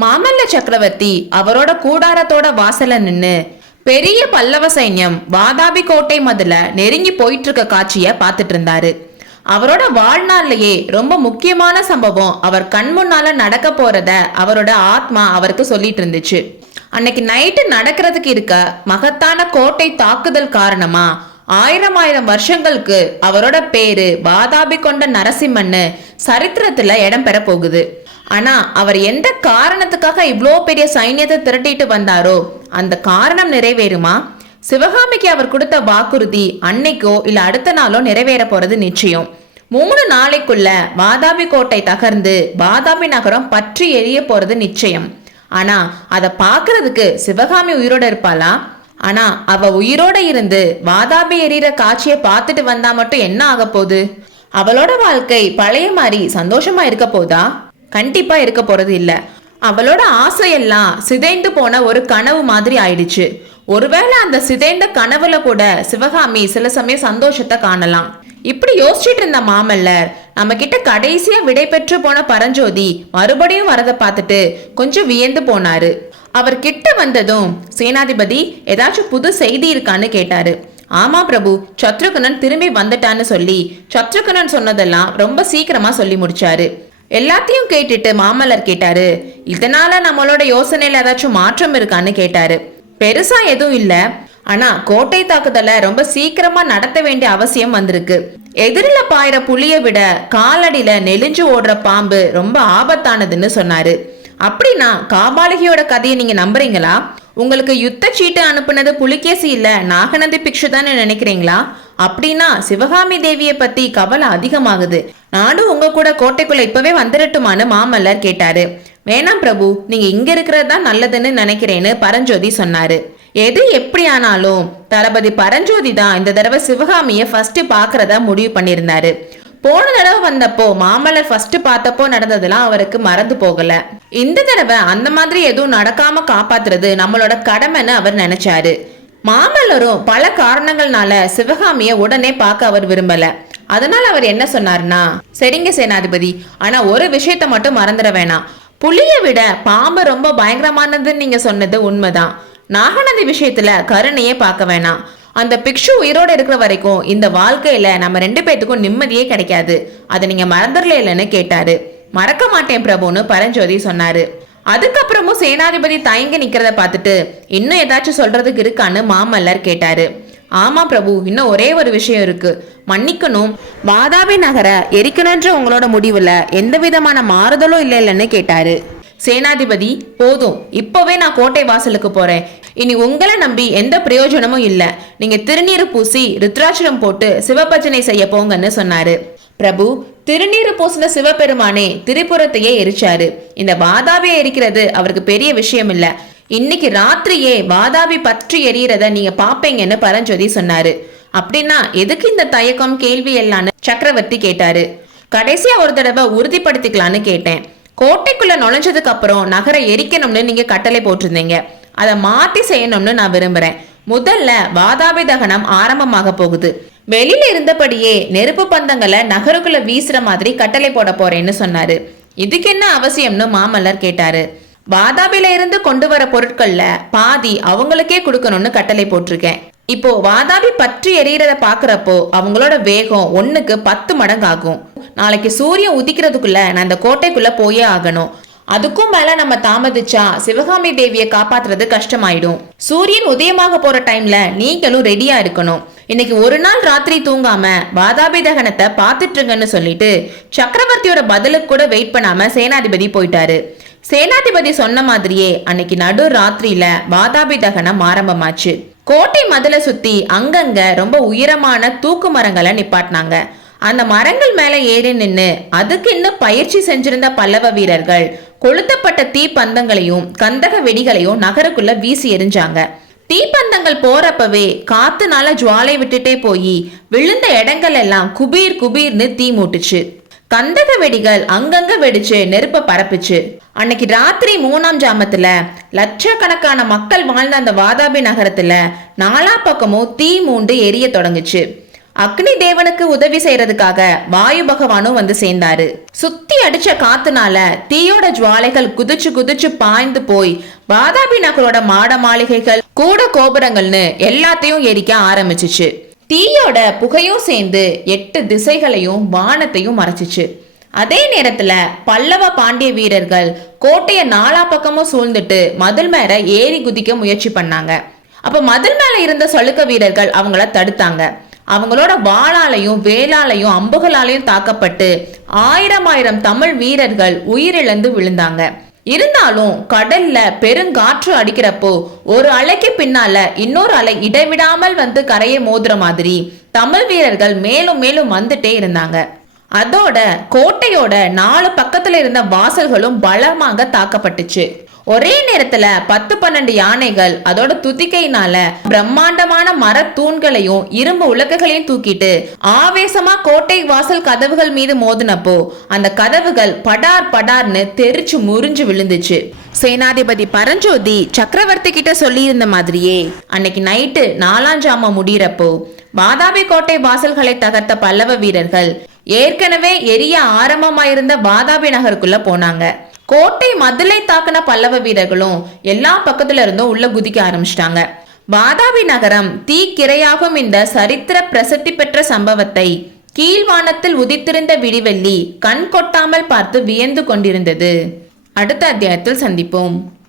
மாமல்ல சக்கரவர்த்தி அவரோட கூடாரத்தோட வாசல்ல நின்னு பெரிய பல்லவ சைன்யம் வாதாபி கோட்டை மதுல நெருங்கி போயிட்டு இருக்க காட்சிய பார்த்துட்டு இருந்தாரு. அவரோட வாழ்நாள்லயே ரொம்ப முக்கியமான சம்பவம் அவர் கண் முன்னால நடக்க போறத அவரோட ஆத்மா அவருக்கு சொல்லிட்டு இருந்துச்சு. அன்னைக்கு நைட்டு நடக்கிறதுக்கு இருக்க மகத்தான கோட்டை தாக்குதல் காரணமா ஆயிரம் ஆயிரம் வருஷங்களுக்கு அவரோட பேரு வாதாபி கொண்ட நரசிம்மன்னு சரித்திரத்துல இடம் பெற போகுது ஆனா அவர் எந்த காரணத்துக்காக இவ்வளோ பெரிய சைன்யத்தை திரட்டிட்டு வந்தாரோ அந்த காரணம் நிறைவேறுமா? சிவகாமிக்கு அவர் கொடுத்த வாக்குறுதி அன்னைக்கோ இல்ல அடுத்த நாளோ நிறைவேற போறது நிச்சயம். மூணு நாளைக்குள்ள வாதாபி கோட்டை தகர்ந்து வாதாபி நகரம் பற்றி எரிய போறது நிச்சயம். ஆனா அதை பார்க்கிறதுக்கு சிவகாமி உயிரோட இருப்பாளா? ஆனா அவ உயிரோட இருந்து வாதாபி எரியிற காட்சியை பார்த்துட்டு வந்தா மட்டும் என்ன ஆக போகுது? அவளோட வாழ்க்கை பழைய மாதிரி சந்தோஷமா இருக்க போதா? கண்டிப்பா இருக்க போறது இல்ல. அவளோட ஆசையெல்லாம் சிதைந்து போன ஒரு கனவு மாதிரி ஆயிடுச்சு. ஒருவேளை அந்த சிதைந்த கனவுல கூட சிவகாமி சில சமயம் சந்தோஷத்தை காணலாம். இப்படி யோசிச்சுட்டு இருந்த மாமல்லர் நம்ம கிட்ட கடைசியா விடை பெற்று போன பரஞ்சோதி மறுபடியும் வரத பார்த்துட்டு கொஞ்சம் வியந்து போனாரு. அவர் கிட்ட வந்ததும் சேனாதிபதி ஏதாச்சும் புது செய்தி இருக்கான்னு கேட்டாரு. ஆமா பிரபு சத்ருகனன் திரும்பி வந்துட்டான்னு சொல்லி சத்ருகனன் சொன்னதெல்லாம் ரொம்ப சீக்கிரமா சொல்லி முடிச்சாரு. எல்லாத்தையும் கேட்டுட்டு மாமல்லர் கேட்டாரு இதனால நம்மளோட யோசனையில ஏதாச்சும் மாற்றம் இருக்கான்னு கேட்டாரு. பெருசா எதுவும் இல்ல. ஆனா கோட்டை தாக்குதலை ரொம்ப சீக்கிரமா நடத்த வேண்டிய அவசியம் வந்திருக்கு. எதிரில பாயிற புளிய விட காலடியில நெலிஞ்சு ஓடுற பாம்பு ரொம்ப ஆபத்தானதுன்னு சொன்னாரு. அப்படின்னா காபாலகியோட கதையை நீங்க நம்புறீங்களா? உங்களுக்கு யுத்த சீட்டு அனுப்புனது புலிகேசி இல்ல நாகநந்தி பிக்ஷு தானே நினைக்கிறீங்களா? அப்படின்னா சிவகாமி தேவியை பத்தி கவலை அதிகமாகுது. நானும் உங்க கூட கோட்டைக்குள்ள இப்பவே வந்துடட்டுமான்னு மாமல்லர் கேட்டாரு. வேணாம் பிரபு நீங்க இங்க இருக்கிறது தான் நல்லதுன்னு நினைக்கிறேன்னு பரஞ்சோதி சொன்னாரு. எது எப்படி ஆனாலும் தளபதி பரஞ்சோதி தான் இந்த தடவை சிவகாமிய ஃபர்ஸ்ட் பாக்குறதா முடிவு பண்ணியிருந்தாரு. போன தடவை வந்தப்போ மாமல்லர் ஃபர்ஸ்ட் பார்த்தப்போ நடந்ததெல்லாம் அவருக்கு மறந்து போகல. இந்த தடவை அந்த மாதிரி எதுவும் நடக்காம காப்பாத்துறது நம்மளோட கடமைன்னு அவர் நினைச்சாரு. மாமல்லரும் பல காரணங்கள்னால சிவகாமிய உடனே பார்க்க அவர் விரும்பல. அதனால அவர் என்ன சொன்னாருன்னா சரிங்க சேனாதிபதி ஆனா ஒரு விஷயத்த மட்டும் மறந்துட வேணாம். புளிய விட பாம்பு ரொம்ப பயங்கரமானதுன்னு நீங்க சொன்னது உண்மைதான். நாகநந்தி விஷயத்துல கருணையே பார்க்க வேணாம். அந்த பிக்ஷு உயிரோட இருக்கிற வரைக்கும் இந்த வாழ்க்கையில நம்ம ரெண்டு பேத்துக்கும் நிம்மதியே கிடைக்காது. அதை நீங்க மறந்துடல இல்லைன்னு கேட்டாரு. மறக்க மாட்டேன் பிரபுன்னு பரஞ்சோதி சொன்னாரு. அதுக்கப்புறமும் சேனாதிபதி தயங்கி நிக்கிறத பார்த்துட்டு இன்னும் ஏதாச்சும் சொல்றதுக்கு இருக்கான்னு மாமல்லர் கேட்டாரு. ஆமா பிரபு இன்னும் ஒரே ஒரு விஷயம் இருக்கு. மன்னிக்கணும். வாதாபி நகர எரிக்கணுன்ற உங்களோட முடிவுல எந்த விதமான மாறுதலும் இல்லை இல்லைன்னு கேட்டாரு. சேனாதிபதி போதும். இப்போவே நான் கோட்டை வாசலுக்கு போறேன். இனி உங்களை நம்பி எந்த பிரயோஜனமும் இல்ல. நீங்க திருநீர் பூசி ருத்ராட்சரம் போட்டு சிவபஜனை செய்ய போங்கன்னு சொன்னாரு. பிரபு திருநீறு பூசின சிவபெருமானே திரிபுரத்தையே எரிச்சாரு. இந்த வாதாபியை எரிக்கிறது அவருக்கு பெரிய விஷயம் இல்ல இன்னைக்கு ராத்திரியே வாதாபி பற்றி எரியறத நீங்க பாப்பீங்கன்னு பரஞ்சோதி சொன்னாரு. அப்படின்னா எதுக்கு இந்த தயக்கம் கேள்வி எல்லாம்னு சக்கரவர்த்தி கேட்டாரு. கடைசியா ஒரு தடவை உறுதிப்படுத்திக்கலான்னு கேட்டேன். கோட்டைக்குள்ள நுழைஞ்சதுக்கு அப்புறம் நகரை எரிக்கணும்னு நீங்க கட்டளை போட்டிருந்தீங்க. அதை மாத்தி செய்யணும்னு நான் விரும்புறேன். முதல்ல வாதாபி தகனம் ஆரம்பமாக போகுது. வெளியில இருந்தபடியே நெருப்பு பந்தங்களை நகருக்குள்ள வீசுற மாதிரி கட்டளை போட போறேன்னு சொன்னாரு. இதுக்கு என்ன அவசியம்னு மாமல்லர் கேட்டாரு. வாதாபில இருந்து கொண்டு வர பொருட்கள்ல பாதி அவங்களுக்கே கொடுக்கணும்னு கட்டளை போட்டிருக்கேன். இப்போ வாதாபி பற்றி எரியறத பாக்குறப்போ அவங்களோட வேகம் ஒன்னுக்கு பத்து மடங்கு ஆகும் நாளைக்கு சூரியன் உதிக்கிறதுக்குள்ள நான் இந்த கோட்டைக்குள்ள போயே ஆகணும். அதுக்கும் மேல நம்ம தாமதிச்சா சிவகாமி தேவியை காப்பாத்துறது கஷ்டமாயிடும். சூரியன் உதயமாக போற டைம்ல நீங்களும் ரெடியா இருக்கணும். இன்னைக்கு ஒரு நாள் ராத்திரி தூங்காம வாதாபி தகனத்தை பார்த்துட்டு இருங்கன்னு சொல்லிட்டு சக்கரவர்த்தியோட பதிலுக்கு கூட வெயிட் பண்ணாம சேனாதிபதி போயிட்டாரு. சேனாதிபதி சொன்ன மாதிரியே அன்னைக்கு நடு ராத்திரியில வாதாபி தகனம் ஆரம்பமாச்சு. கோட்டை மதில சுத்தி அங்கங்க ரொம்ப உயரமான தூக்கு மரங்களை நிப்பாட்டினாங்க. அந்த மரங்கள் மேல ஏறி நின்னு அதுக்கு இன்னும் பயிற்சி செஞ்சிருந்த பல்லவ வீரர்கள் கொளுத்தப்பட்ட தீ பந்தங்களையும் கந்தக வெடிகளையும் நகருக்குள்ள வீசி எறிஞ்சாங்க. தீப்பந்தங்கள் போறப்பவே காத்துனால ஜுவாலை விட்டுட்டே போய் விழுந்த இடங்கள் எல்லாம் குபீர் குபீர்னு தீ மூட்டுச்சு. கந்தக வெடிகள் அங்கங்க வெடிச்சு நெருப்ப பரப்புச்சு. அன்னைக்கு ராத்திரி மூணாம் ஜாமத்துல லட்சக்கணக்கான மக்கள் வாழ்ந்த அந்த வாதாபி நகரத்துல நாலா பக்கமும் தீ மூண்டு எரிய தொடங்குச்சு. அக்னி தேவனுக்கு உதவி செய்யறதுக்காக வாயு பகவானும் வந்து சேர்ந்தாரு. சுத்தி அடிச்ச காத்துனால தீயோட ஜுவாலைகள் குதிச்சு குதிச்சு பாய்ந்து போய் வாதாபி நகரோட மாட மாளிகைகள் கூட கோபுரங்கள்னு எல்லாத்தையும் எரிக்க ஆரம்பிச்சுச்சு. தீயோட புகையும் சேர்ந்து எட்டு திசைகளையும் வானத்தையும் மறைச்சிச்சு. அதே நேரத்துல பல்லவ பாண்டிய வீரர்கள் கோட்டைய நாலா பக்கமும் சூழ்ந்துட்டு மதில் மேல ஏறி குதிக்க முயற்சி பண்ணாங்க. அப்ப மதில் மேல இருந்த சளுக்க வீரர்கள் அவங்கள தடுத்தாங்க. அவங்களோட வாளாலையும் வேளாலையும் அம்புகளாலையும் தாக்கப்பட்டு ஆயிரம் ஆயிரம் தமிழ் வீரர்கள் உயிரிழந்து விழுந்தாங்க. இருந்தாலும் கடல்ல பெருங்காற்று அடிக்கிறப்போ ஒரு அலைக்கு பின்னால இன்னொரு அலை இடைவிடாமல் வந்து கரையை மோதுற மாதிரி தமிழ் வீரர்கள் மேலும் மேலும் வந்துட்டே இருந்தாங்க. அதோட கோட்டையோட நாலு பக்கத்துல இருந்த வாசல்களும் பலமாக தாக்கப்பட்டுச்சு. ஒரே நேரத்துல பத்து பன்னெண்டு யானைகள் அதோட துதிக்கையினால பிரம்மாண்டமான மர தூண்களையும் இரும்பு உலக்குகளையும் தூக்கிட்டு ஆவேசமா கோட்டை வாசல் கதவுகள் மீது மோதினப்போ அந்த கதவுகள் படார் படார்னு தெரிச்சு முறிஞ்சு விழுந்துச்சு. சேனாதிபதி பரஞ்சோதி சக்கரவர்த்தி கிட்ட சொல்லியிருந்த மாதிரியே அன்னைக்கு நைட்டு நாலாஞ்சாம முடியிறப்போ வாதாபி கோட்டை வாசல்களை தகர்த்த பல்லவ வீரர்கள் ஏற்கனவே எரிய ஆரம்பமாயிருந்த வாதாபி நகருக்குள்ள போனாங்க. கோட்டை மதுளை தாக்கின பல்லவ வீரர்களும் எல்லா பக்கத்துல இருந்தும் உள்ள குதிக்க ஆரம்பிச்சிட்டாங்க. வாதாபி நகரம் தீக்கிரையாகும் இந்த சரித்திர பிரசித்தி பெற்ற சம்பவத்தை கீழ்வானத்தில் உதித்திருந்த விடிவெள்ளி கண் கொட்டாமல் பார்த்து வியந்து கொண்டிருந்தது. அடுத்த அத்தியாயத்தில் சந்திப்போம்.